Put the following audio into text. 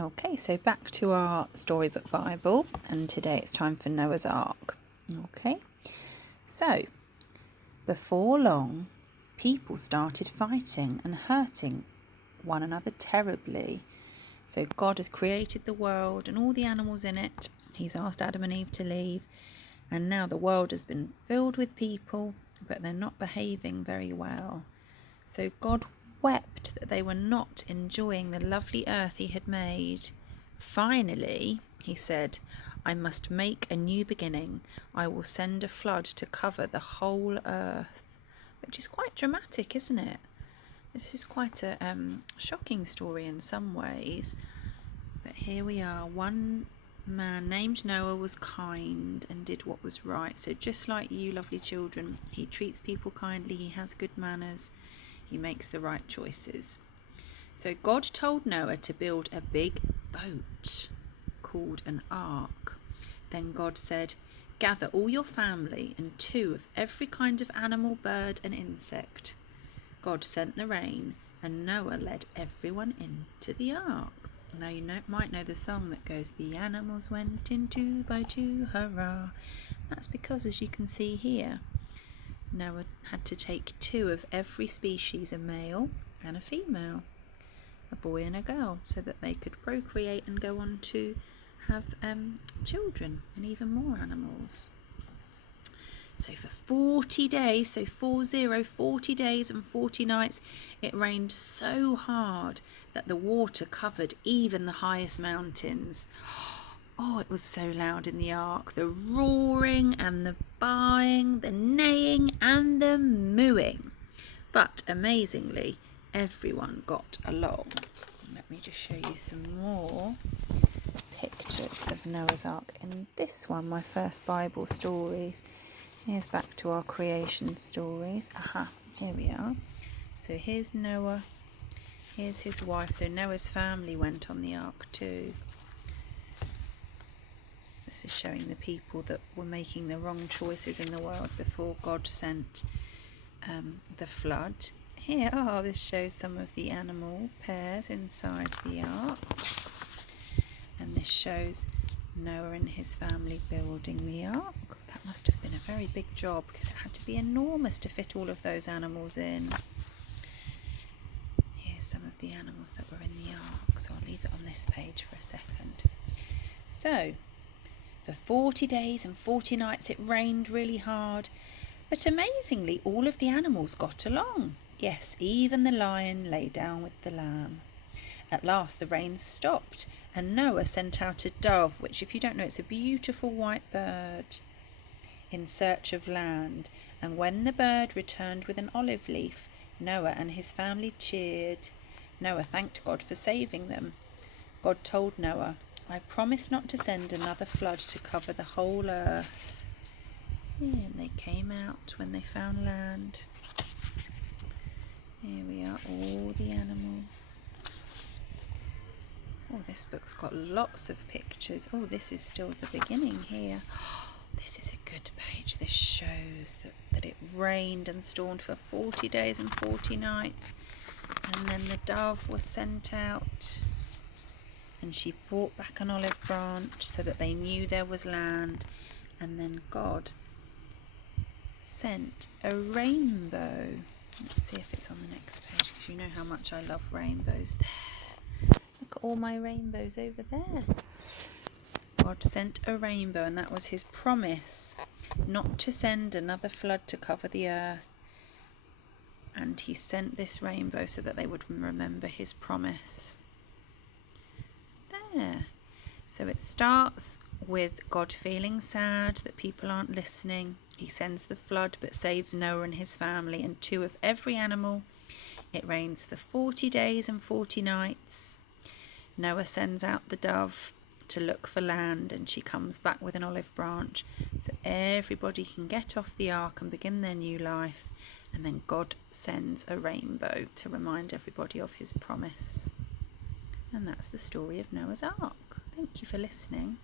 Okay, so back to our Storybook Bible, and today it's time for Noah's Ark. Okay, so before long, people started fighting and hurting one another terribly. So God has created the world and all the animals in it. He's asked Adam and Eve to leave, and now the world has been filled with people, but they're not behaving very well. So God wept that they were not enjoying the lovely earth he had made. Finally, he said, I must make a new beginning. I will send a flood to cover the whole earth. Which is quite dramatic, isn't it? This is quite a shocking story in some ways. But here we are. One man named Noah was kind and did what was right. So just like you, lovely children, he treats people kindly, he has good manners. He makes the right choices. So God told Noah to build a big boat called an ark. Then God said, gather all your family and 2 of every kind of animal, bird and insect. God sent the rain and Noah led everyone into the ark. Now you might know the song that goes, the animals went in 2 by 2, hurrah. That's because, as you can see here, Noah had to take 2 of every species, a male and a female, a boy and a girl, so that they could procreate and go on to have children and even more animals. So for 40 days, so 40 days and 40 nights, it rained so hard that the water covered even the highest mountains. Oh, it was so loud in the ark, the roaring and the baaing, the neighing and the mooing. But amazingly, everyone got along. Let me just show you some more pictures of Noah's Ark in this one, my first Bible stories. Here's back to our creation stories. Here we are. So here's Noah, here's his wife. So Noah's family went on the ark too. This is showing the people that were making the wrong choices in the world before God sent the flood. Here, this shows some of the animal pairs inside the ark. And this shows Noah and his family building the ark. That must have been a very big job because it had to be enormous to fit all of those animals in. Here's some of the animals that were in the ark. So I'll leave it on this page for a second. So, for 40 days and 40 nights it rained really hard, but amazingly all of the animals got along. Yes, even the lion lay down with the lamb. At last the rain stopped and Noah sent out a dove, which, if you don't know, it's a beautiful white bird, in search of land. And when the bird returned with an olive leaf, Noah and his family cheered. Noah thanked God for saving them. God told Noah, I promise not to send another flood to cover the whole earth. And they came out when they found land. Here we are, all the animals. Oh, this book's got lots of pictures. Oh, this is still the beginning here. This is a good page. This shows that it rained and stormed for 40 days and 40 nights. And then the dove was sent out. And she brought back an olive branch so that they knew there was land. And then God sent a rainbow. Let's see if it's on the next page, because you know how much I love rainbows. There. Look at all my rainbows over there. God sent a rainbow, and that was his promise not to send another flood to cover the earth. And he sent this rainbow so that they would remember his promise. There. So it starts with God feeling sad that people aren't listening. He sends the flood but saves Noah and his family and 2 of every animal. It rains for 40 days and 40 nights. Noah sends out the dove to look for land, and she comes back with an olive branch so everybody can get off the ark and begin their new life. And then God sends a rainbow to remind everybody of his promise. And that's the story of Noah's Ark. Thank you for listening.